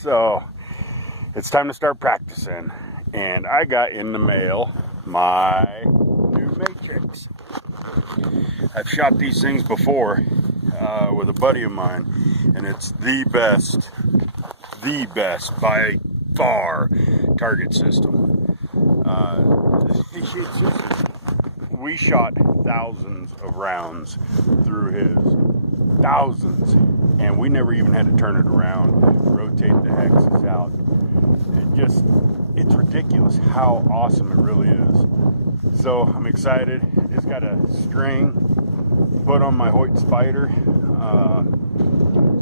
So it's time to start practicing, and I got in the mail my new Matrix. I've shot these things before with a buddy of mine, and it's the best by far target system. We shot thousands of rounds through his, thousands, and we never even had to turn it around, rotate the hexes out. It's ridiculous how awesome it really is. So I'm excited. Just got a string put on my Hoyt Spider,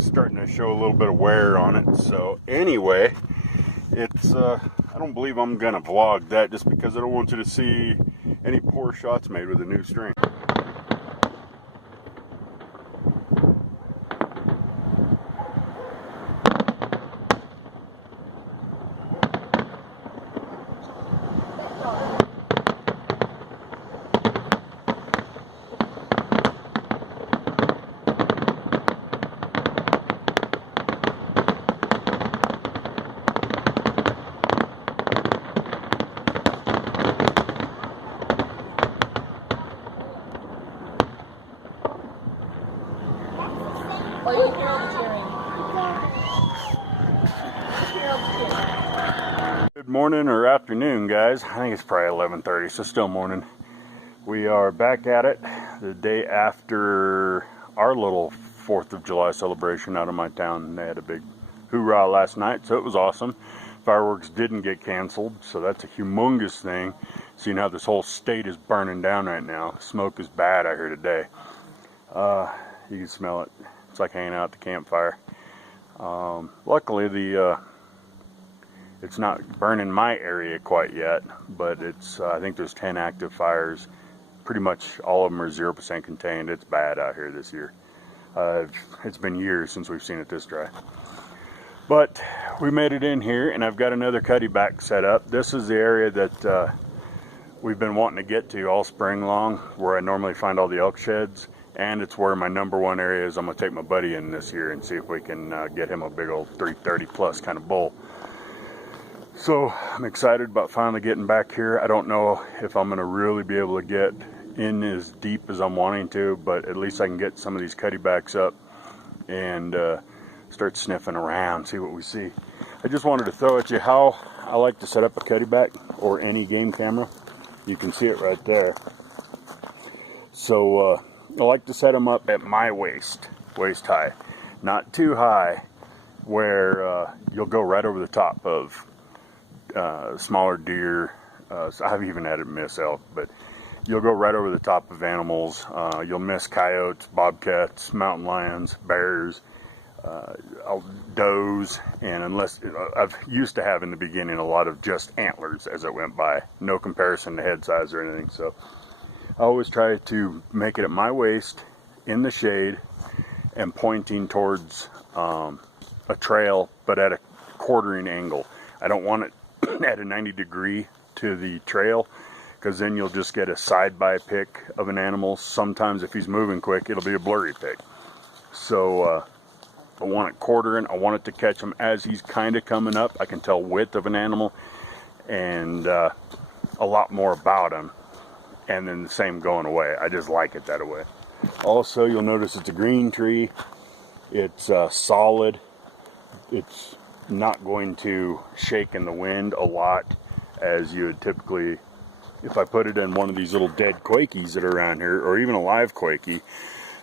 starting to show a little bit of wear on it. So anyway, it's I don't believe I'm gonna vlog that just because I don't want you to see any poor shots made with a new string. Good morning or afternoon, guys. I think it's probably 11:30, so still morning. We are back at it the day after our little 4th of July celebration out of my town. They had a big hoorah last night, so it was awesome. Fireworks didn't get canceled, so that's a humongous thing. Seeing how this whole state is burning down right now. Smoke is bad out here today. You can smell it. It's like hanging out at the campfire. Luckily, it's not burning my area quite yet, but it's I think there's 10 active fires. Pretty much all of them are 0% contained. It's bad out here this year. It's been years since we've seen it this dry. But we made it in here, and I've got another cuddy back set up. This is the area that we've been wanting to get to all spring long, where I normally find all the elk sheds. And it's where my #1 area is. I'm going to take my buddy in this year and see if we can get him a big old 330 plus kind of bull. So I'm excited about finally getting back here. I don't know if I'm going to really be able to get in as deep as I'm wanting to, but at least I can get some of these cuddy backs up and start sniffing around, see what we see. I just wanted to throw at you how I like to set up a cuddy back or any game camera. You can see it right there. So I like to set them up at my waist high, not too high where you'll go right over the top of smaller deer. So I've even had it miss elk, but you'll go right over the top of animals. You'll miss coyotes, bobcats, mountain lions, bears, does, and unless I've used to have in the beginning a lot of just antlers as it went by, no comparison to head size or anything. So I always try to make it at my waist in the shade and pointing towards a trail, but at a quartering angle. I don't want it at a 90 degree to the trail, because then you'll just get a side-by pick of an animal. Sometimes if he's moving quick, it'll be a blurry pick. So I want it quartering. I want it to catch him as he's kind of coming up. I can tell width of an animal and a lot more about him. And then the same going away. I just like it that way. Also, you'll notice it's a green tree. It's solid. It's not going to shake in the wind a lot as you would typically. If I put it in one of these little dead quakies that are around here, or even a live quakey,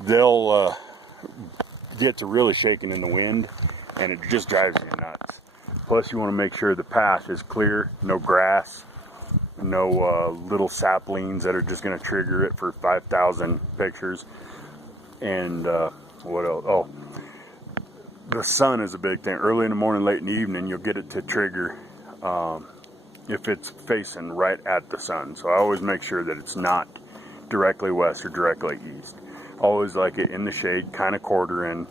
they'll get to really shaking in the wind, and it just drives you nuts. Plus, you want to make sure the path is clear, no grass, no little saplings that are just going to trigger it for 5,000 pictures. And what else? Oh, the sun is a big thing. Early in the morning, late in the evening, you'll get it to trigger if it's facing right at the sun. So I always make sure that it's not directly west or directly east. Always like it in the shade, kind of quartering.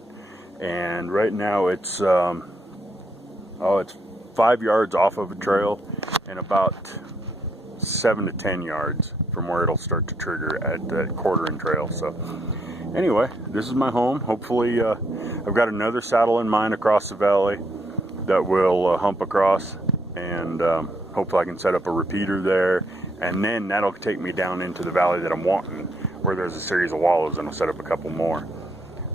And right now it's it's 5 yards off of a trail and about 7 to 10 yards from where it'll start to trigger at that quartering trail. So anyway, this is my home. Hopefully I've got another saddle in mind across the valley. that will hump across, and hopefully I can set up a repeater there, and then that'll take me down into the valley that I'm wanting, where there's a series of wallows, and I'll set up a couple more.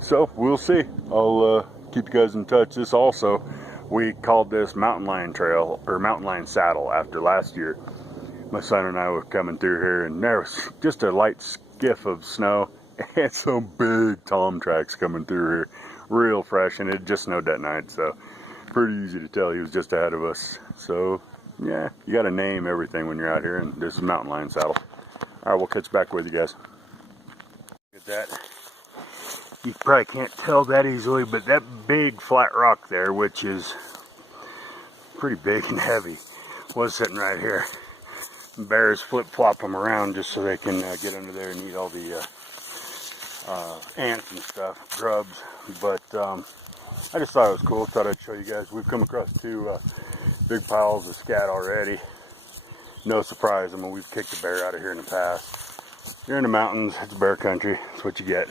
So we'll see. I'll keep you guys in touch. This also, we called this Mountain Lion Trail, or Mountain Lion Saddle, after last year. My son and I were coming through here, and there was just a light skiff of snow and some big tom tracks coming through here, real fresh, and it just snowed that night, so pretty easy to tell he was just ahead of us. So yeah, you got to name everything when you're out here, and this is Mountain Lion Saddle. All right, we'll catch back with you guys. Look at that. You probably can't tell that easily, but that big flat rock there, which is pretty big and heavy, was sitting right here. Bears flip-flop them around just so they can get under there and eat all the ants and stuff, grubs. But I just thought it was cool. Thought I'd show you guys. We've come across two big piles of scat already. No surprise. I mean, we've kicked a bear out of here in the past. You're in the mountains. It's bear country. That's what you get.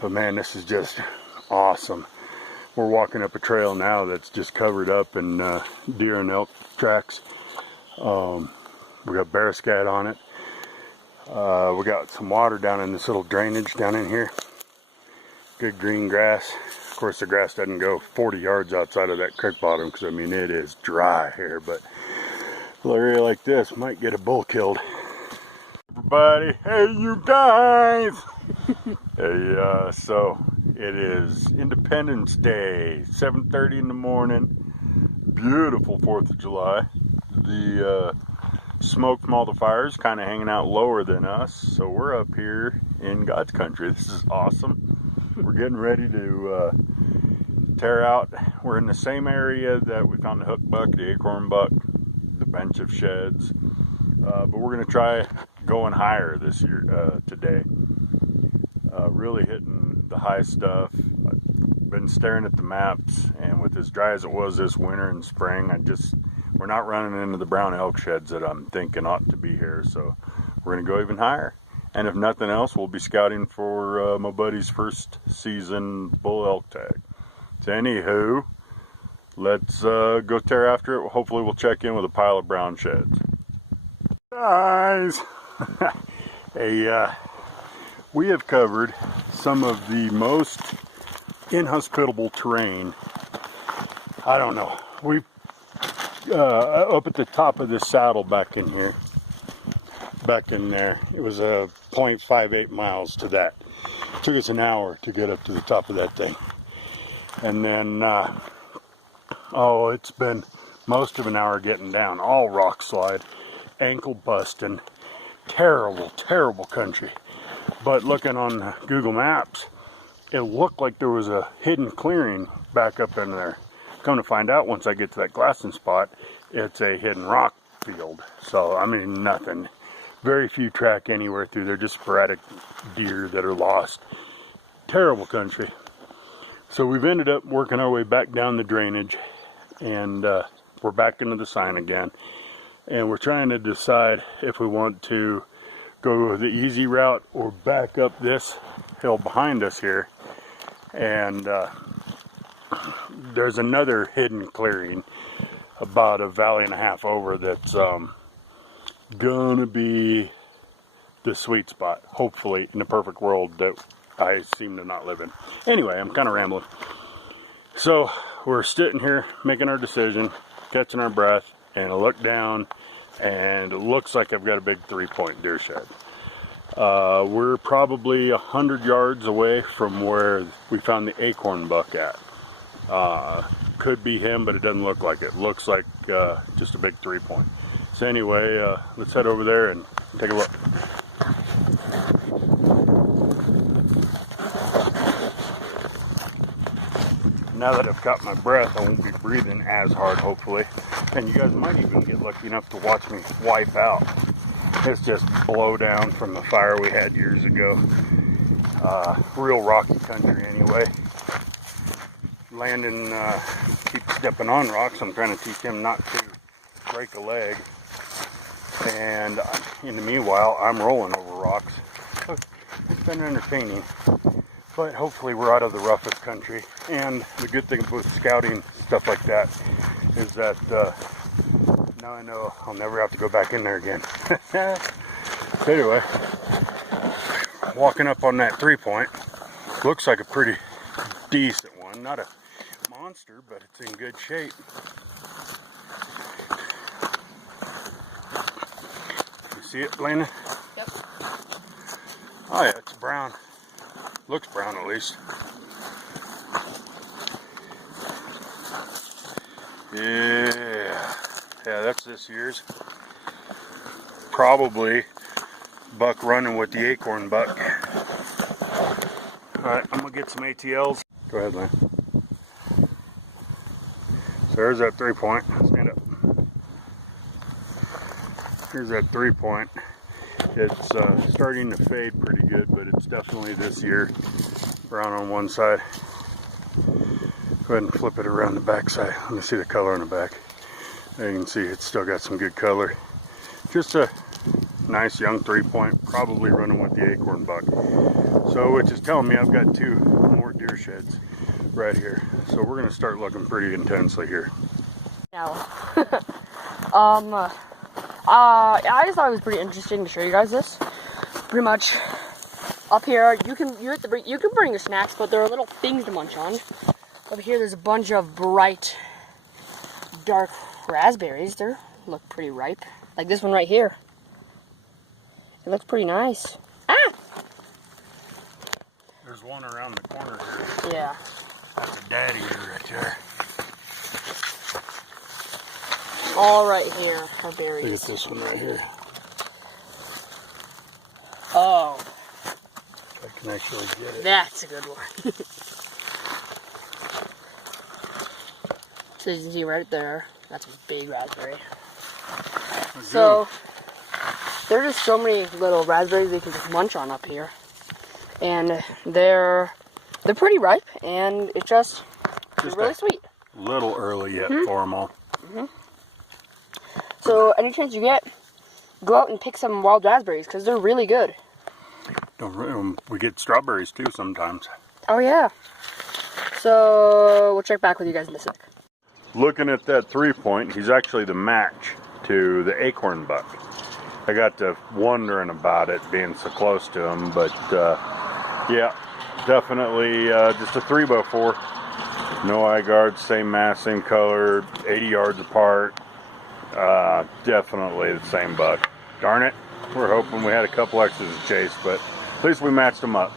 But man, this is just awesome. We're walking up a trail now that's just covered up in deer and elk tracks. We got bear scat on it. We got some water down in this little drainage down in here. Good green grass. Of course, the grass doesn't go 40 yards outside of that creek bottom, because I mean it is dry here. But a little area like this might get a bull killed. Everybody, hey you guys! Hey, so it is Independence Day, 7:30 in the morning. Beautiful 4th of July. The smoke from all the fires kind of hanging out lower than us, so we're up here in God's country. This is awesome. We're getting ready to tear out. We're in the same area that we found the hook buck, the acorn buck, the bench of sheds, but we're going to try going higher this year, today. Really hitting the high stuff. I've been staring at the maps, and with as dry as it was this winter and spring, we're not running into the brown elk sheds that I'm thinking ought to be here, so we're going to go even higher. And if nothing else, we'll be scouting for my buddy's first season bull elk tag. So anywho, let's go tear after it. Hopefully we'll check in with a pile of brown sheds. Guys, hey, we have covered some of the most inhospitable terrain. I don't know. We up at the top of this saddle back in here, back in there, it was a 0.58 miles to that. It took us an hour to get up to the top of that thing. And then, it's been most of an hour getting down. All rock slide, ankle busting, terrible, terrible country. But looking on Google Maps, it looked like there was a hidden clearing back up in there. Come to find out, once I get to that glassing spot, it's a hidden rock field. So, I mean, nothing. Very few track anywhere through there, just sporadic deer that are lost. Terrible country. So we've ended up working our way back down the drainage, and we're back into the sign again. And we're trying to decide if we want to go the easy route or back up this hill behind us here. And there's another hidden clearing about a valley and a half over that's gonna be the sweet spot, hopefully, in the perfect world that I seem to not live in. Anyway, I'm kind of rambling. So we're sitting here making our decision, catching our breath, and I look down and it looks like I've got a big 3-point deer shed. We're probably 100 yards away from where we found the acorn buck at. Could be him, but it doesn't look like it. Looks like just a big 3-point. So anyway, let's head over there and take a look. Now that I've got my breath, I won't be breathing as hard, hopefully. And you guys might even get lucky enough to watch me wipe out. It's just blow down from the fire we had years ago. Real rocky country anyway. Landon keeps stepping on rocks. I'm trying to teach him not to break a leg. And in the meanwhile, I'm rolling over rocks. So it's been entertaining. But hopefully we're out of the roughest country. And the good thing with scouting stuff like that is that now I know I'll never have to go back in there again. Anyway, walking up on that 3-point. Looks like a pretty decent one. Not a monster, but it's in good shape. You see it, Lena? Yep. Oh yeah, it's brown. Looks brown at least. Yeah. Yeah, that's this year's. Probably buck running with the Acorn buck. Alright, I'm gonna get some ATLs. Go ahead, Lynn. So there's that 3-point. Stand up. Here's that 3-point. It's starting to fade pretty good, but it's definitely this year. Brown on one side. Go ahead and flip it around the back side. Let me see the color on the back. There you can see it's still got some good color. Just a nice young 3-point, probably running with the Acorn buck. So, which is telling me I've got 2 more deer sheds right here. So we're gonna start looking pretty intensely here. Now, I just thought it was pretty interesting to show you guys this. Pretty much up here, you can bring your snacks, but there are little things to munch on. Over here, there's a bunch of bright, dark raspberries. They look pretty ripe, like this one right here. It looks pretty nice. Ah! There's one around the corner here. Yeah. That's a daddy eater right there. All right here are berries. Look at this one right here. Oh. I can actually get it. That's a good one. So you can see right there, that's a big raspberry. So there's just so many little raspberries you can just munch on up here, and they're pretty ripe, and it's just really sweet. Little early yet for them all. So any chance you get, go out and pick some wild raspberries because they're really good. We get strawberries too sometimes. Oh yeah. So we'll check back with you guys in a sec. Looking at that 3-point, he's actually the match to the Acorn buck. I got to wondering about it being so close to him, but yeah, definitely just a 3x4. No eye guards, same mass, same color, 80 yards apart. Definitely the same buck. Darn it, we're hoping we had a couple extras to chase, but at least we matched them up.